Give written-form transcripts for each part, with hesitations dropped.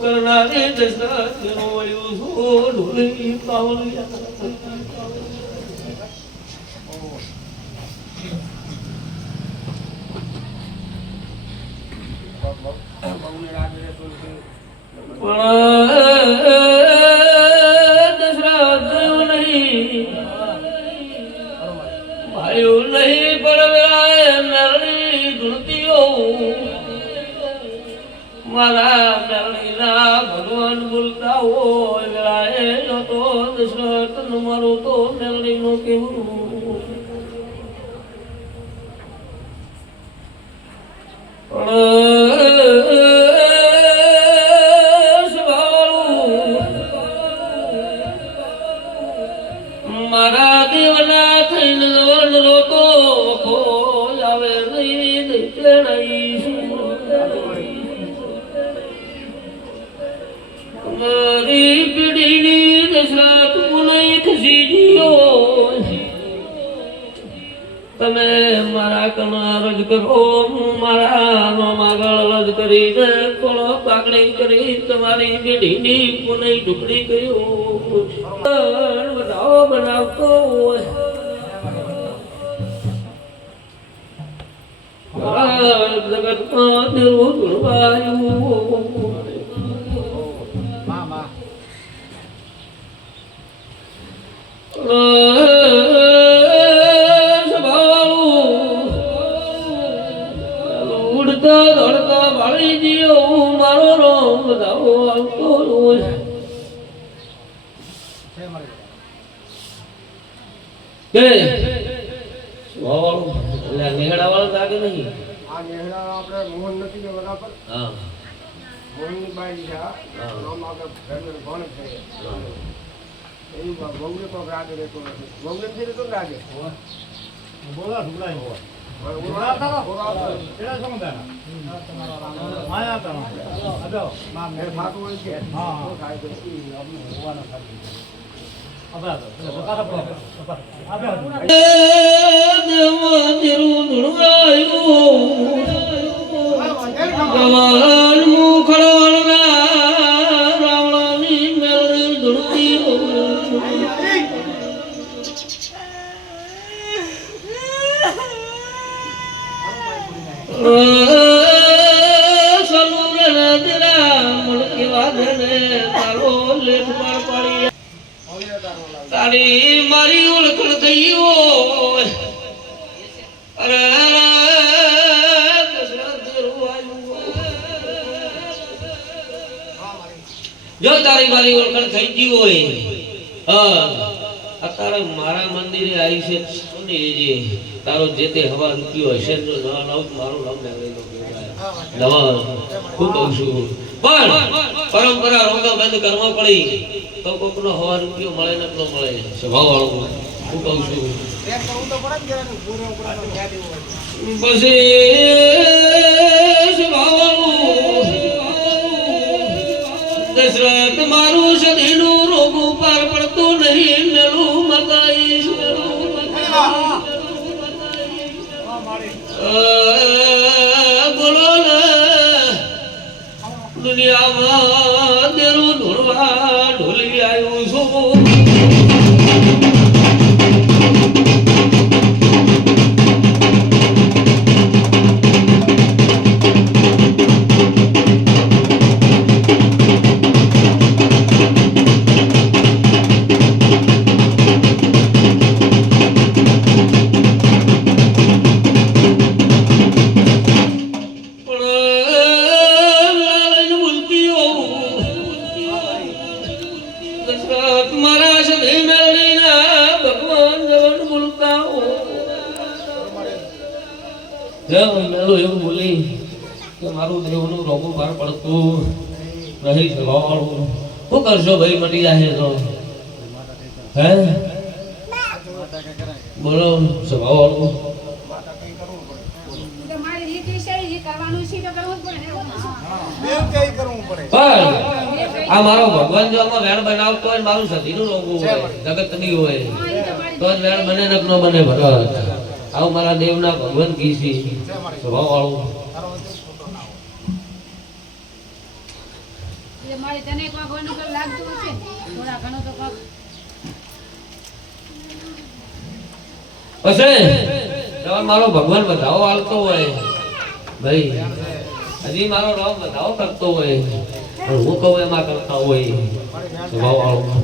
કરનારી દશરથ ભાઈઓ નહીં પડવાય મેળની ધૂળતીઓ મારા મેળણીના ભગવાન બોલતા હોય વેળાએ તો દશરથ મારું તો મેળણીનું કેવું મારા દેવના થઈને રોતો આવે નહીં મારી પીડીની દશરથ પુનઃ ખસી ગયો તમે મારા કના રજ કરો મારા આગળ રજ કરીને કોળો પાકડી કરી તમારી પેઢીની પુનઃ ટુકડી કર્યો બનાવતો જગતમાં દેવું ગુણવાયું ઉડતા દોડતા વાળી જીઓ મારો રોમ બધાઓ આવતો હોય કે વાળો એટલે નેહડા વાળો લાગે નહીં આ નેહડા આપણે મોહન નથી કે બરાબર હા મોહનની બાઈ છે નામ આપણે ઘરનો કોણ છે એની બહુને તો રાગે રહેતો નથી બહુને થી તો રાગે બોલા ઢુકલાઈ હોય બોલા તારા બોલા એડા સમજાના માયા તારા અડો નામ મે ફાટો હોય છે હા થાય તો આપણે હોવાના થાય તારી મારી ઓળખણ થઈ હોય અરે જો તારી મારી ઓળખણ થઈ ગઈ હોય અત્યારે મારા મંદિરે આવી છે જે તારો જે તે હવા રૂપિયો હશે મારું નામ નવા હું કહું છું પણ પરંપરા રોગા બંધ કરવા પડી તો કોકનો હવા રૂપિયો મળે ને તો મળે સ્વભાવ વાળો હું કહું છું પછી સ્વભાવ વાળું દશરથ મારું સદીનું રોગું પાર પડતું નહીં મેલું મકાઈ બોલો ને દુનિયામાં દેરું ધોળવા ઢોલી આવ્યું છું મારા સધી મેળીના ભગવાન જવન બોલતા એવું બોલી કે મારું દેવનું રોગું બહાર પડતું રહી જવાનું શું કરશો ભાઈ મટી જાય તો હે બોલો સ્વભાવ વાળું આ મારો ભગવાન જો આમાં વેણ બનાવતો હોય મારું સતીનું રોગું હોય જગત નહીં હોય તો જ વેળ બને ને ન બને ભગત આવું મારા દેવના ભગવાન કીસી સ્વભાવ વાળું એટલે મારે તને કોક કોઈનું કંઈક લાગતું હશે થોડા ઘણું તો કોક પછી તમે મારો ભગવાન વધાવો હાલતો હોય ભાઈ હજી મારો રામ વધાવો કરતો હોય પણ હું કહું એમાં કરતા હોય સ્વભાવ વાળો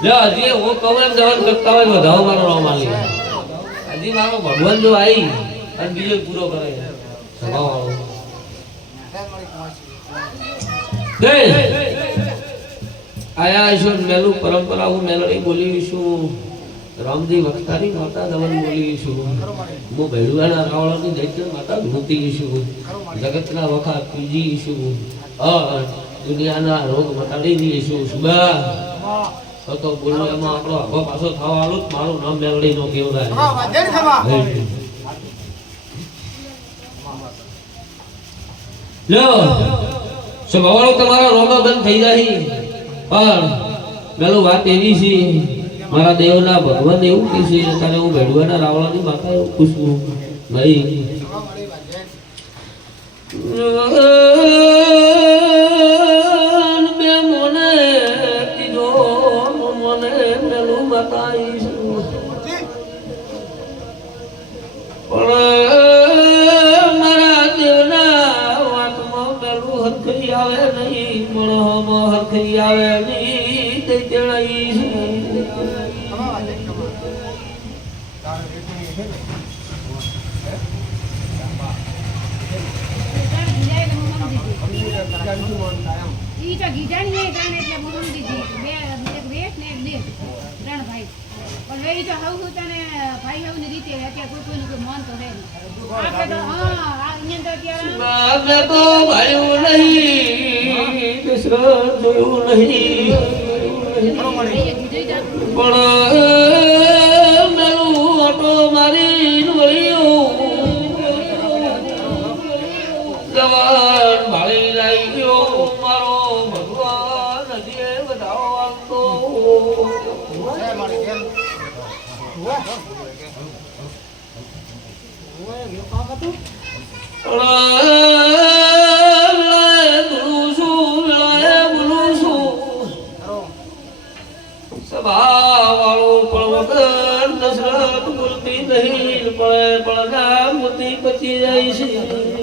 જો હજી હું કહું એમ જવાન કરતા હોય વધાવો મારો રામ હાલી હજી મારો ભગવાન જો આવી અને બીજો પૂરો કરે સ્વભાવ વાળો આયા ઈશ્વર મેલું પરંપરા હું મેલડી બોલીશું રામજી વખતારી માતા દમન બોલીશું હું ભેડુઆના રાવળની દૈત્ય માતા ધૂતીશું જગતના વખા પીજીશું દુનિયાના રોગ મટાડી દઈશું સુબા તો બોલો એમાં આપણો આખો પાછો થવા વાળું મારું નામ મેલડી નો કેવડાય લો સ્વભાવનો તમારો રોગો બંધ થઈ જાય પણ પેલું વાત એવી છે મારા દેવના ભગવાન એવું કે છે તારે હું ભેડવાના રાવળાની માતા એવું પૂછવું ભાઈ બે મોને કીધો મને પેલું માતા પણ મારા દેવના વાતમાં પેલું હરખઈ આવે નહીં મણોમાં હરખઈ આવે નહીં તે જણાઈ ઈ તો ગીજાની એ ગાને એટલે મોહન દીધી બે એક રેસ ને એક દેવ ત્રણ ભાઈ પણ વે ઈ તો હવ હું તને ભાઈ હવની રીતે અત્યારે કોઈ કોઈનું કોઈ મન તો રહે નહીં આપણે તો હા આ અહીંયા તો અત્યારે મેં તો ભાઈઓ નહીં દશરથ જોયું નહીં પણ મેલું ઓટો મારી વળ્યો જવાન ભાળી લાઈ ગયો મારો ભગવાન હજી વધાવો આવતો સભા વાળો પણ વગર દશરથ બોલતી નહીં પડે પડના મોતી પચી જાય છે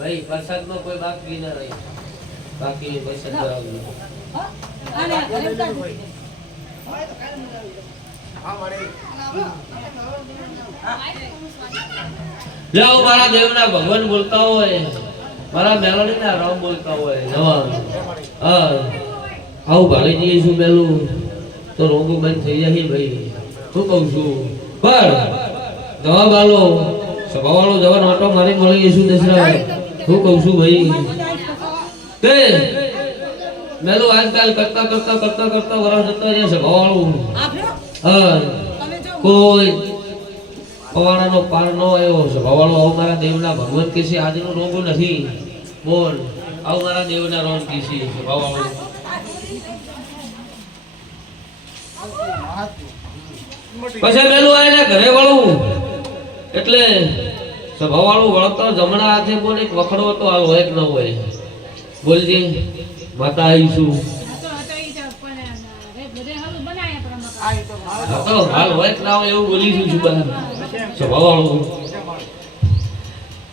ભાઈ વરસાદમાં કોઈ બાકી ન રહી બાકી વરસાદ કરાવ્યું જાઓ મારા દેવના ભગવાન બોલતા હોય મારા મેલોડીના રામ બોલતા હોય નવા આવું ભાળી જઈએ છું પેલું તો રોગો બંધ થઈ જાય ભાઈ શું કહું છું પણ જવાબ આલો સભાવાળો જવાન ઓટો મારી મળી જઈશું દશરથ શું કહું છું ભાઈ તે મેલો આજકાલ કરતા કરતા કરતા કરતા વરસ જતા રહ્યા સભાવાળું કોઈ પવાડાનો પાર ન આવ્યો સભાવાળો આવું મારા દેવના ભગવાન કે છે આજનો રોગો નથી બોલ આવું મારા દેવના રોગ કે છે સભાવાળો પછી મેલું આવીને ઘરે વળું એટલે સભાવાળું વળતો જમણા હાથે બોલ એક વખડો તો હાલ હોય કે ન હોય બોલજે માતા આવીશું તો હાલ હોય કે ના હોય એવું બોલીશું છું બહાર સભાવાળું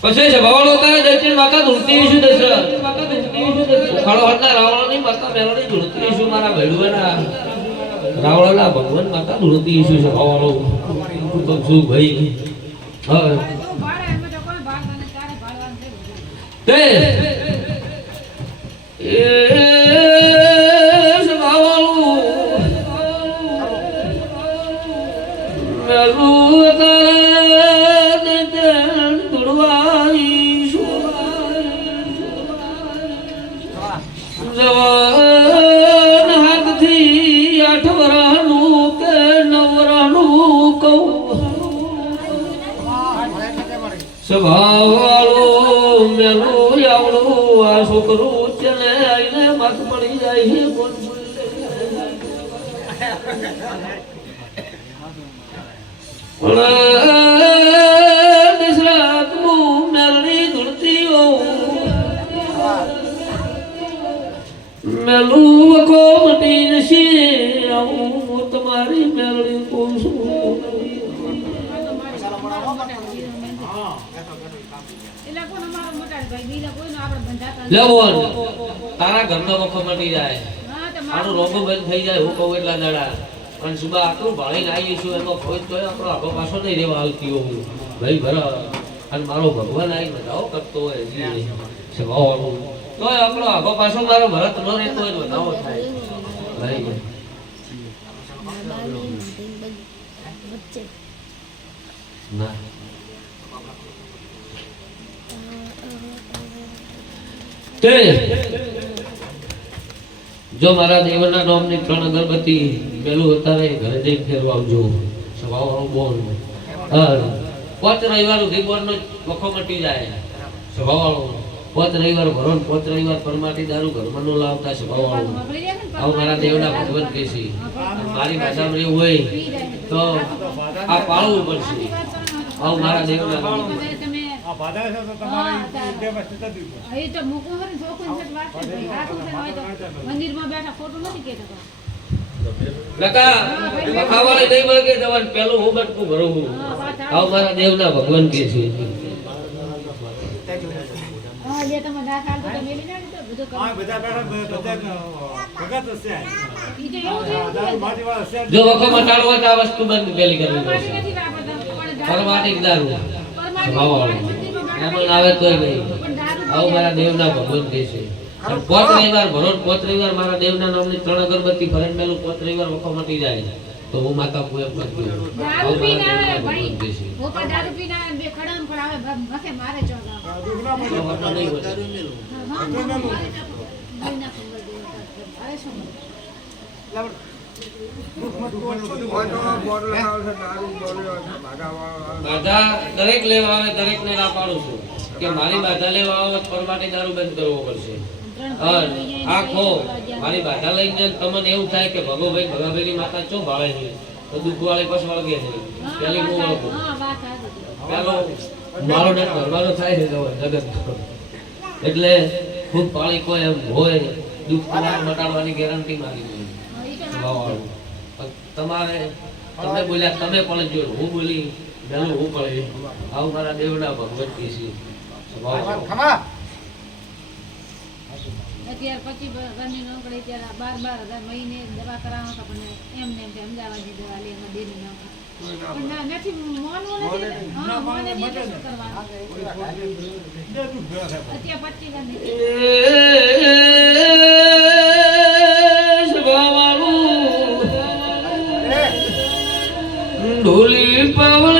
પછી સભાવાળો તારે દક્ષિણ માતા ધૂળતી શું દશરથ ખાડો હરના રાવણની માતા મેળવણી ધૂળતી શું મારા ભેડુના રાવણના ભગવાન માતા ધૂળતી શું સભાવાળો શું ભાઈ હા તો ભાડે એમાં તો કોઈ ભાગ અને તારે ભાડવાનું છે બધું. તે એ સભાવાળો મેલું તારે ધૂળવાઈ શું જવાન હાથથી 8 વરાનું કે 9 વરાનું કહું સભાવાળો મેલું આવડું આ છોકરું ચલે આઈને માથ પડી જાય છે કોણ દશરથ હું મેલની ધૂળતી હોઉં મેલું વખો મટી જશે આવું હું તમારી મેલડી કહું છું એટલે કોણ અમારો મોટા ભાઈ બીજા કોઈનો આપણે બંધાતા લેવોન તારા ઘરનો વખો મટી જાય હા તો આનું રોગો બંધ થઈ જાય હું કહું એટલા દાડા અને સુબા આટલું ભાળીને આવીશું એમાં કોઈ તો આપણો આગો પાછો નહીં રહેવા આવતી હોવું ભાઈ ભરા અને મારો ભગવાન આવી બધાઓ કરતો હોય સભાવાળું તો આપણો આગો પાછો મારો ભરત ન રહેતો હોય બધાઓ થાય ભાઈ ના તે જો મારા દેવના નામની 3 અગરબત્તી પેલું અત્યારે ઘરે જઈને ફેરવા આવજો સભાવાળું બોલ હા 5 રવિવાર સુધી બોલનો વખો મટી જાય સભાવાળું 5 રવિવાર ભરો 5 રવિવાર પરમાટી દારૂ ઘરમાં નો લાવતા સભાવાળું આવું મારા દેવના ભગવાન કહે છે મારી ભાષામાં એવું હોય તો આ પાળવું પડશે આવું મારા દેવના તમે આ ભાદા છે તો તમારી બે વસ્તુ થતી એ તો મૂકો હરે છોકરી સાથે વાત કરે ભાઈ હાથું છે હોય તો મંદિરમાં બેઠા ખોટું નથી કહેતા લકા ખાવાળી નહીં મળે કે તમારે પેલું હું બટકું ભરું હું આવું મારા દેવના ભગવાન કહે છે હા જે તમે દાખલ તો મેલી ના તો બધું હા કરો બધા બેઠા બધા ભગત હશે ઈ તો એવું થયું દારૂ માટી વાળા હશે જો વખો મટાડવો હોય તો આ વસ્તુ બંધ પેલી કરવી પરમાટી પડશે નથી વાપરતા પણ પરમાટી દારૂ પરમાટી સભાવાળું એમાં આવે તોય નહીં આવું મારા દેવના ભગવાન કહે છે અને 5 રવિવાર ભરો 5 રવિવાર મારા દેવના નામની 3 અગરબત્તી ભરીને મેલું 5 રવિવાર વખો મટી જાય તો હું માતા પૂજન કરતી હોઉં. દારૂ આવું પીને મારા આવે દેવના ભાઈ ભગવાન કહે છે ગોપા દારૂ પીને આવે બે ખડમ પણ આવે મખે મારે ચોગા દુખના પડે સભાવાળું નહીં હોય. હા મહિના ખબર દે અરે શું બાધા દરેક લેવા આવે દરેકને ના પાડું છું કે મારી બાધા લેવા આવે તો પરમાટી દારૂ બંધ કરવો પડશે અને આખો મારી બાધા લઈને જાય તો તમને એવું થાય કે ભગાભાઈની માતા ચો ભાળે છે તો દુઃખવાળી પછી વળગે છે પેલી હું વળગું હા વાત સાચી પેલો મારો ને ઘરવાળો થાય છે તો જગત એટલે ખૂબ પાળી કોઈ એમ હોય દુઃખ તમારે મટાડવાની ગેરંટી મારી હોય સ્વભાવવાળું. તમારે તમે બોલ્યા તમે પણ જો હું બોલી મેલું હું પડે આવું મારા દેવના ભગવત કહે છે સ્વભાવવાળું. અત્યારે પછી ઘરની નોકરી ત્યારે 12,000 મહિને દવા કરાવવા તો પણ એમને એમ કે અમદાવાદની દવા લે એમાં દેરી ના પણ ના નથી માનવું નથી હા માને નહીં તો શું કરવાનું અત્યારે 25 ઘરની સ્વભાવવાળું ઢોલી પાવળ